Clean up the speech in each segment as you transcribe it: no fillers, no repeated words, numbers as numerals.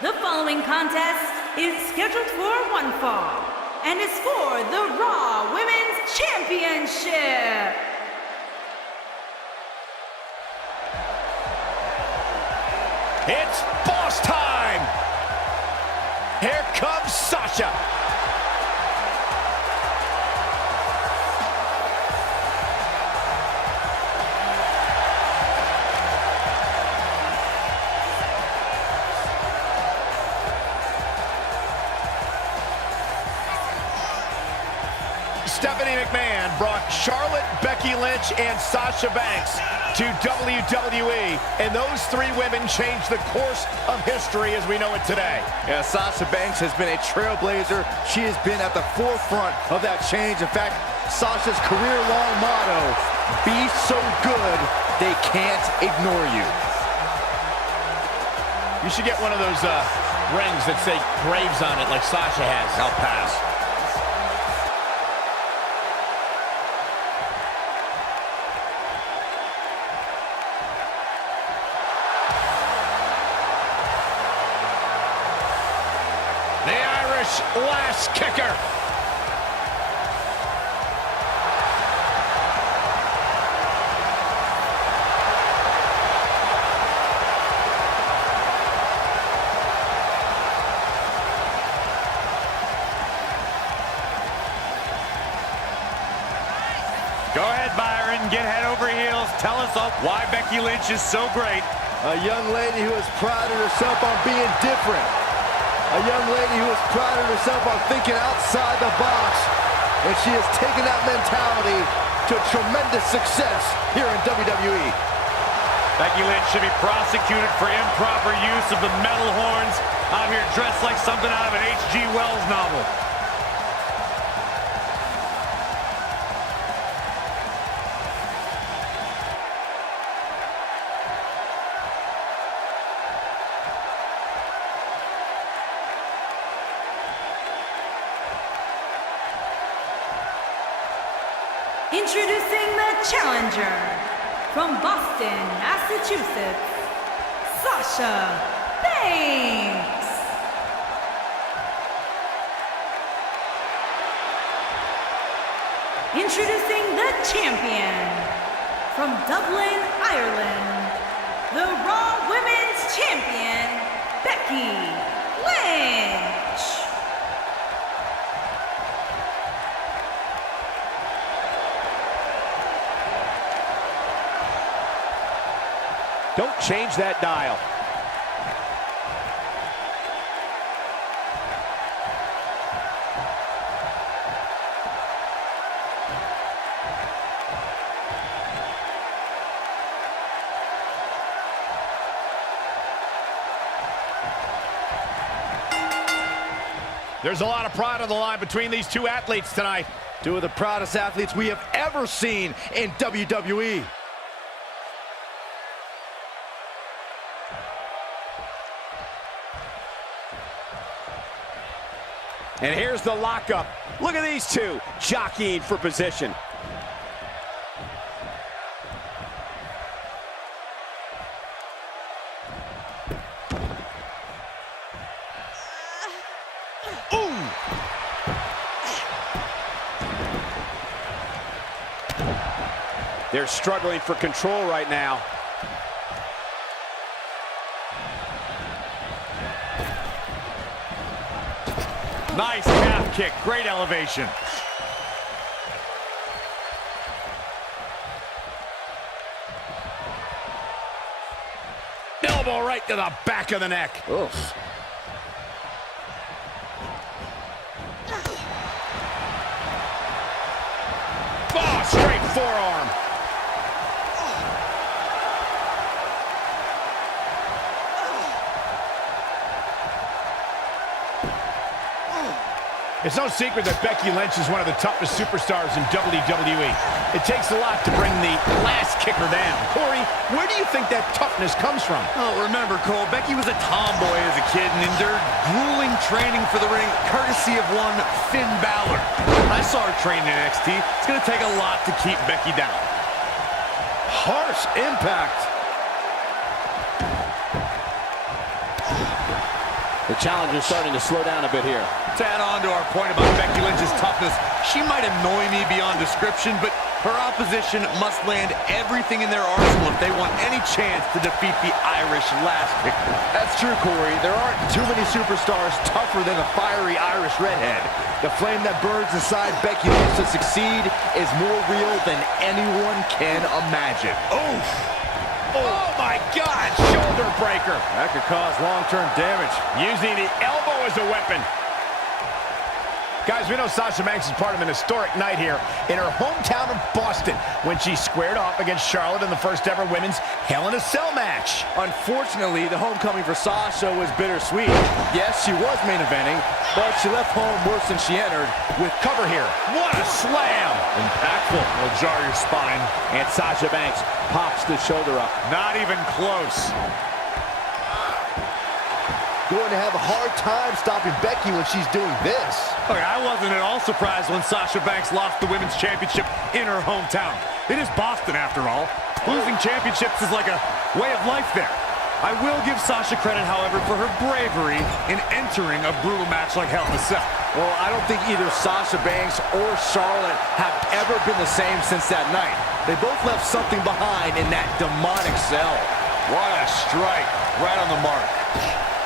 The following contest is scheduled for one fall and is for the Raw Women's Championship. It's boss time! Here comes Sasha! Stephanie McMahon brought Charlotte, Becky Lynch, and Sasha Banks to WWE, and those three women changed the course of history as we know it today. Yeah, Sasha Banks has been a trailblazer. She has been at the forefront of that change. In fact, Sasha's career-long motto, be so good, they can't ignore you. You should get one of those rings that say Braves on it like Sasha has. I'll pass. The Irish last kicker. Go ahead, Byron. Get head over heels. Tell us all why Becky Lynch is so great. A young lady who has prided herself on being different. A young lady who has prided herself on thinking outside the box. And she has taken that mentality to tremendous success here in WWE. Becky Lynch should be prosecuted for improper use of the metal horns out here dressed like something out of an H.G. Wells novel. Introducing the challenger from Boston, Massachusetts, Sasha Banks. Introducing the champion from Dublin, Ireland, the Raw Women's Champion, Becky Lynch. Don't change that dial. There's a lot of pride on the line between these two athletes tonight. Two of the proudest athletes we have ever seen in WWE. And here's the lockup. Look at these two jockeying for position. Ooh! They're struggling for control right now. Nice calf kick. Great elevation. Elbow right to the back of the neck. Oof. Oh, straight forearm. It's no secret that Becky Lynch is one of the toughest superstars in WWE. It takes a lot to bring the last kicker down. Corey, where do you think that toughness comes from? Oh, remember, Cole, Becky was a tomboy as a kid and endured grueling training for the ring, courtesy of one Finn Balor. I saw her train in NXT. It's going to take a lot to keep Becky down. Harsh impact. The challenger's starting to slow down a bit here. To add on to our point about Becky Lynch's toughness, she might annoy me beyond description, but her opposition must land everything in their arsenal if they want any chance to defeat the Irish last kicker. That's true, Corey. There aren't too many superstars tougher than a fiery Irish redhead. The flame that burns inside Becky Lynch to succeed is more real than anyone can imagine. Oof. Oh, my God. Shoulder breaker. That could cause long-term damage. Using the elbow as a weapon. Guys, we know Sasha Banks is part of an historic night here in her hometown of Boston when she squared off against Charlotte in the first ever women's Hell in a Cell match. Unfortunately, the homecoming for Sasha was bittersweet. Yes, she was main eventing, but she left home worse than she entered with Cover here. What a slam. Impactful. Will jar your spine. And Sasha Banks pops the shoulder up. Not even close. going to have a hard time stopping Becky when she's doing this. Okay, I wasn't at all surprised when Sasha Banks lost the Women's Championship in her hometown. It is Boston, after all. Losing championships is like a way of life there. I will give Sasha credit, however, for her bravery in entering a brutal match like Hell in a Cell. Well, I don't think either Sasha Banks or Charlotte have ever been the same since that night. They both left something behind in that demonic cell. What a strike. Right on the mark.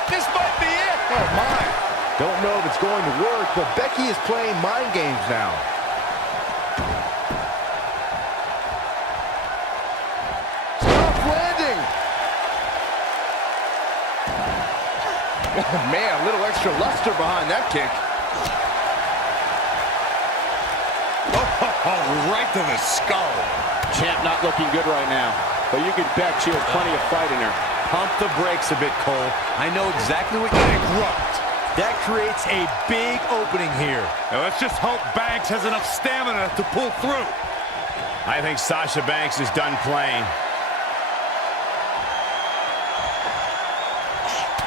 This might be it. Oh, my. Don't know if it's going to work, but Becky is playing mind games now. Stop landing. Oh, man, a little extra luster behind that kick. Oh, right to the skull. Champ not looking good right now, but you can bet she has plenty of fight in her. Pump the brakes a bit, Cole. I know exactly what you're erupt. That creates a big opening here. Now let's just hope Banks has enough stamina to pull through. I think Sasha Banks is done playing.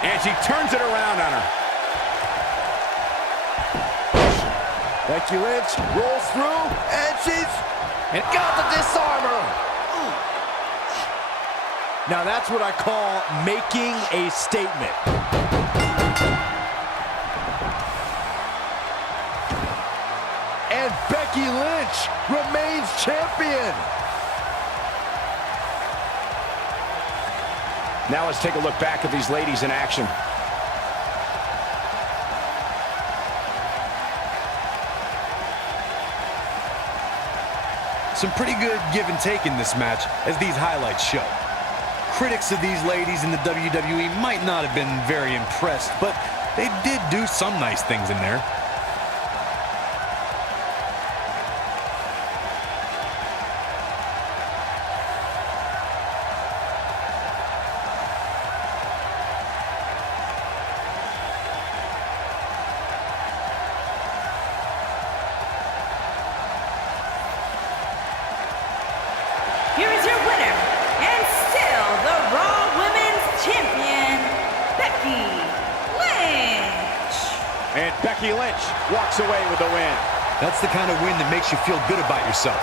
And she turns it around on her. Becky Lynch rolls through, and she's got the disarmer. Now that's what I call making a statement. And Becky Lynch remains champion. Now let's take a look back at these ladies in action. Some pretty good give and take in this match, as these highlights show. Critics of these ladies in the WWE might not have been very impressed, but they did do some nice things in there. Here is your winner, and still the Raw Women's Champion, Becky Lynch. And Becky Lynch walks away with the win. That's the kind of win that makes you feel good about yourself.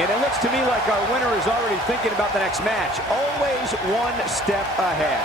And it looks to me like our winner is already thinking about the next match. Always one step ahead.